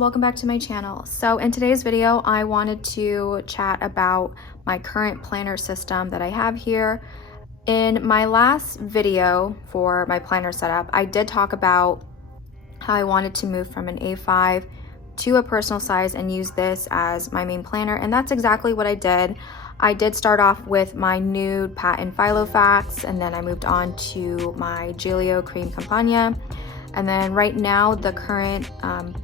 welcome back to my channel. So in today's video, I wanted to chat about my current planner system that I have here. In my last video for my planner setup, I did talk about how I wanted to move from an A5 to a personal size and use this as my main planner, and that's exactly what I did. I did start off with my nude patent Filofax, and then I moved on to my Giglio Cream Campagna. And then right now, the current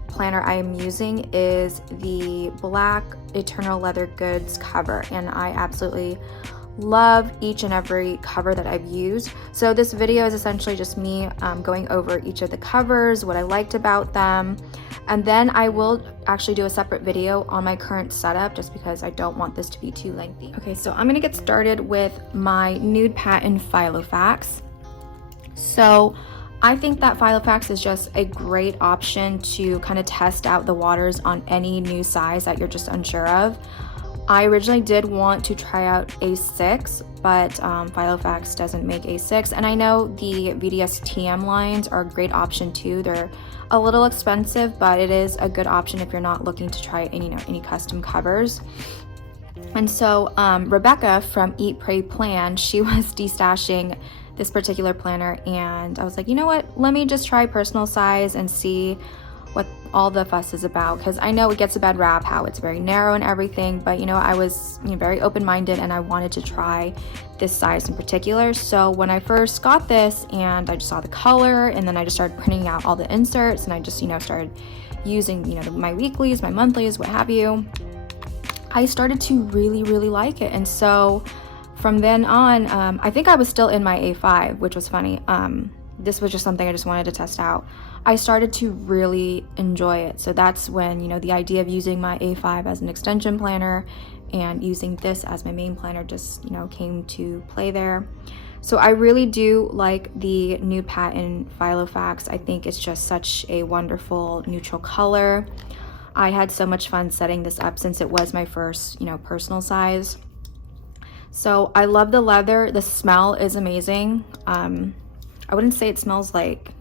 planner I am using is the black Eternal Leather Goods cover, and I absolutely love each and every cover that I've used. So this video is essentially just me going over each of the covers, what I liked about them, and then I will actually do a separate video on my current setup just because I don't want this to be too lengthy. Okay, so I'm gonna get started with my nude patent Filofax. So I think that Filofax is just a great option to kind of test out the waters on any new size that you're just unsure of. I originally did want to try out A6, but Filofax doesn't make A6, and I know the VDS TM lines are a great option too. They're a little expensive, but it is a good option if you're not looking to try any custom covers. And so Rebecca from Eat Pray Plan, she was destashing this particular planner, and I was like, you know what, let me just try personal size and see what all the fuss is about, because I know it gets a bad rap how it's very narrow and everything, but I was very open-minded and I wanted to try this size in particular. So when I first got this and I just saw the color, and then I just started printing out all the inserts, and I just started using my weeklies, my monthlies, what have you, I started to really like it. And so from then on, I think I was still in my A5, which was funny. This was just something I just wanted to test out. I started to really enjoy it. So that's when, the idea of using my A5 as an extension planner and using this as my main planner just, came to play there. So I really do like the nude patent Filofax. I think it's just such a wonderful neutral color. I had so much fun setting this up since it was my first, personal size. So I love the leather. The smell is amazing. I wouldn't say it smells like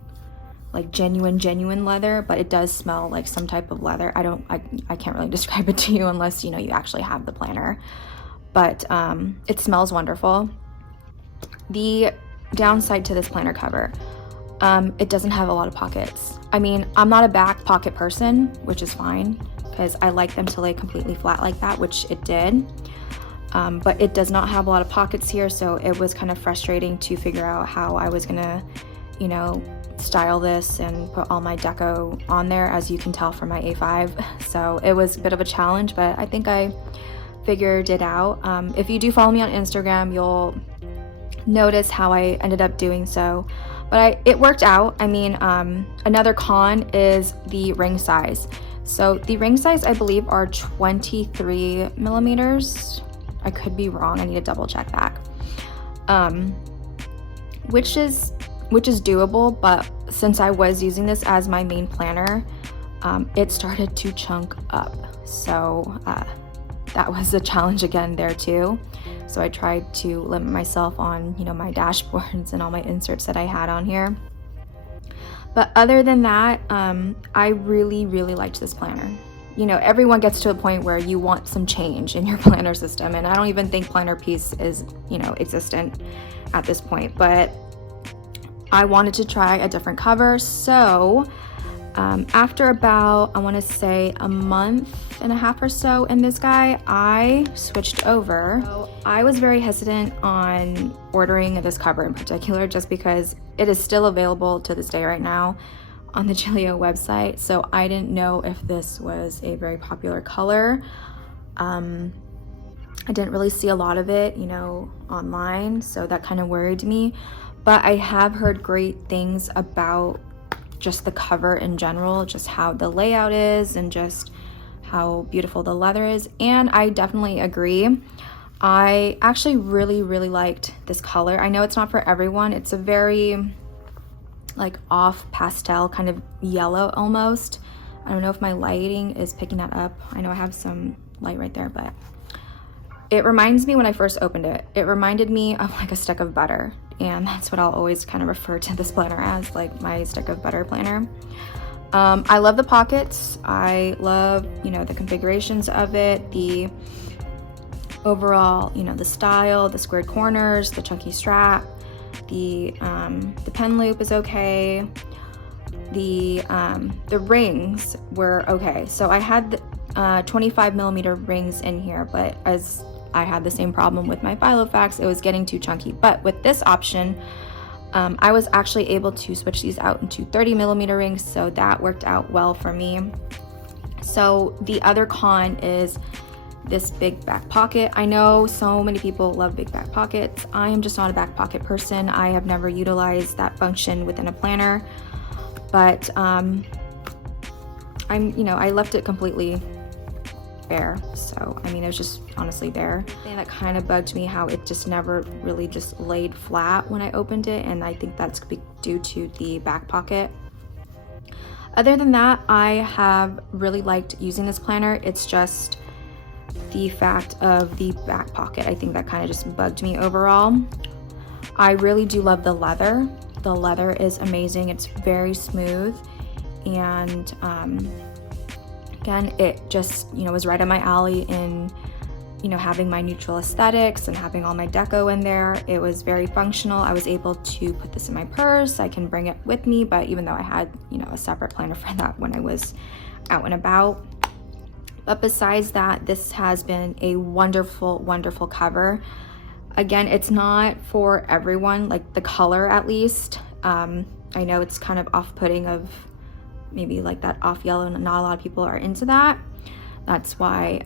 genuine leather, but it does smell like some type of leather. I can't really describe it to you unless you actually have the planner, but it smells wonderful. The downside to this planner cover, it doesn't have a lot of pockets. I mean, I'm not a back pocket person, which is fine because I like them to lay completely flat like that, which it did. But it does not have a lot of pockets here, so it was kind of frustrating to figure out how I was gonna, style this and put all my deco on there, as you can tell from my A5. So it was a bit of a challenge, but I think I figured it out. If you do follow me on Instagram, you'll notice how I ended up doing so. But it worked out. I mean, another con is the ring size. So the ring size, I believe, are 23 millimeters. I could be wrong. I need to double check that. Which is doable, but since I was using this as my main planner, it started to chunk up. So that was a challenge again there too. So I tried to limit myself on, my dashboards and all my inserts that I had on here. But other than that, I really liked this planner. Everyone gets to a point where you want some change in your planner system, and I don't even think Planner Peace is, existent at this point, but I wanted to try a different cover. So after about, I want to say a month and a half or so in this guy, I switched over. So I was very hesitant on ordering this cover in particular, just because it is still available to this day right now on the Giglio website, so I didn't know if this was a very popular color. I didn't really see a lot of it, online, so that kind of worried me. But I have heard great things about just the cover in general, just how the layout is and just how beautiful the leather is, and I definitely agree. I actually really liked this color. I know it's not for everyone. It's a very off pastel kind of yellow almost. I don't know if my lighting is picking that up. I know I have some light right there, but it reminds me, when I first opened it, it reminded me of a stick of butter. And that's what I'll always kind of refer to this planner as, my stick of butter planner. I love the pockets. I love, the configurations of it, the overall, the style, the squared corners, the chunky strap, the pen loop is okay. The rings were okay. So I had the 25 millimeter rings in here, but as I had the same problem with my Filofax, it was getting too chunky. But with this option, I was actually able to switch these out into 30 millimeter rings, so that worked out well for me. So the other con is this big back pocket. I know so many people love big back pockets. I am just not a back pocket person. I have never utilized that function within a planner, but I left it completely bare. So it was just honestly bare. And that kind of bugged me how it just never really just laid flat when I opened it, and I think that's due to the back pocket. Other than that, I have really liked using this planner. It's just the fact of the back pocket. I think that kind of just bugged me overall. I really do love the leather. The leather is amazing. It's very smooth, and again, it just was right up my alley in having my neutral aesthetics and having all my deco in there. It was very functional. I was able to put this in my purse. I can bring it with me, but even though I had a separate planner for that when I was out and about. But besides that, this has been a wonderful, wonderful cover. Again, it's not for everyone, like the color at least. I know it's kind of off-putting of maybe like that off yellow, and not a lot of people are into that. That's why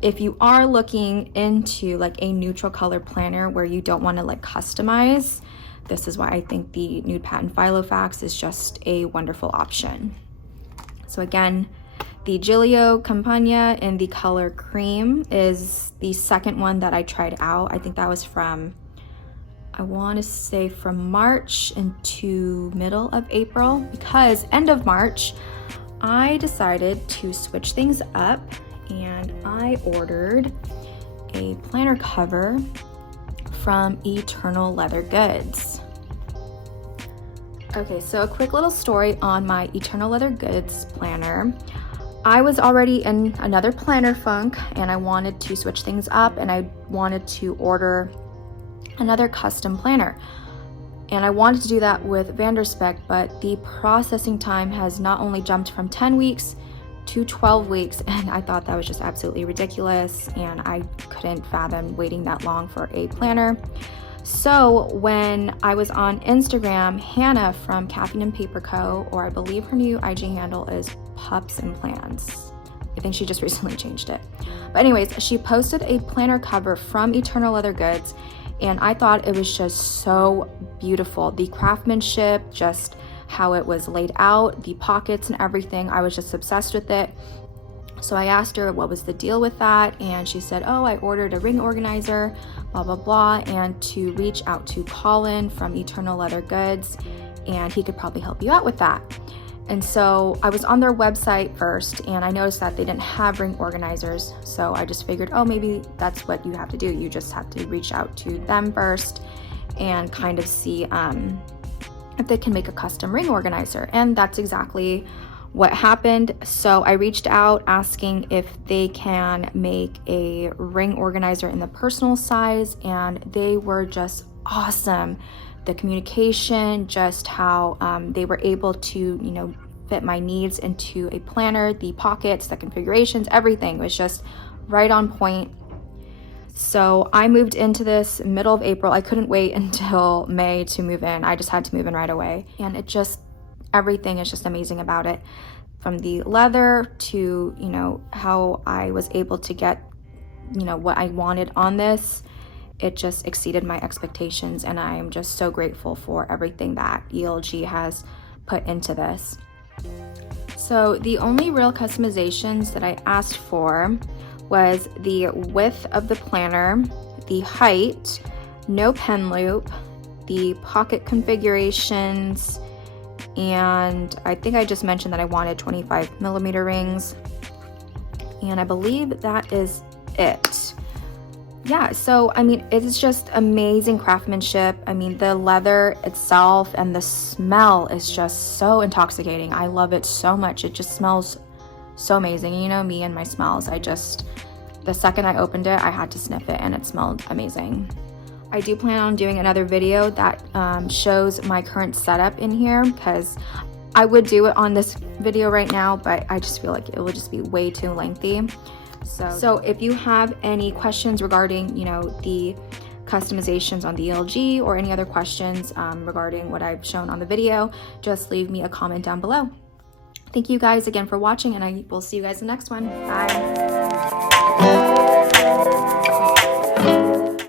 if you are looking into like a neutral color planner where you don't want to like customize, this is why I think the Nude Patent Filofax is just a wonderful option. So again, the Giglio Campagna in the color cream is the second one that I tried out. I think that was from, I want to say from March into middle of April, because end of March, I decided to switch things up and I ordered a planner cover from Eternal Leather Goods. Okay, so a quick little story on my Eternal Leather Goods planner. I was already in another planner funk and I wanted to switch things up, and I wanted to order another custom planner. And I wanted to do that with Vanderspec, but the processing time has not only jumped from 10 weeks to 12 weeks, and I thought that was just absolutely ridiculous, and I couldn't fathom waiting that long for a planner. So when I was on Instagram, Hannah from Caffeine and Paper Co., or I believe her new IG handle is Pups and Plans. I think she just recently changed it. But anyways, she posted a planner cover from Eternal Leather Goods, and I thought it was just so beautiful. The craftsmanship, just how it was laid out, the pockets and everything, I was just obsessed with it. So I asked her what was the deal with that, and she said, oh, I ordered a ring organizer, blah, blah, blah, and to reach out to Colin from Eternal Leather Goods, and he could probably help you out with that. And so I was on their website first, and I noticed that they didn't have ring organizers. So I just figured, oh, maybe that's what you have to do. You just have to reach out to them first and kind of see if they can make a custom ring organizer. And that's exactly what happened. So I reached out asking if they can make a ring organizer in the personal size, and they were just awesome. The communication, just how they were able to, fit my needs into a planner, the pockets, the configurations, everything was just right on point. So I moved into this middle of April. I couldn't wait until May to move in. I just had to move in right away. And everything is just amazing about it. From the leather to, how I was able to get, what I wanted on this. It just exceeded my expectations, and I am just so grateful for everything that ELG has put into this. So the only real customizations that I asked for was the width of the planner, the height, no pen loop, the pocket configurations, and I think I just mentioned that I wanted 25 millimeter rings, and I believe that is it. yeah, so I mean, it's just amazing craftsmanship. I mean, the leather itself and the smell is just so intoxicating. I love it so much. It just smells so amazing. You know me and my smells. The second I opened it, I had to sniff it and it smelled amazing. I do plan on doing another video that shows my current setup in here, because I would do it on this video right now, but I just feel like it will just be way too lengthy. So if you have any questions regarding, you know, the customizations on the ELG, or any other questions regarding what I've shown on the video, just leave me a comment down below. Thank you guys again for watching, and I will see you guys in the next one. Bye.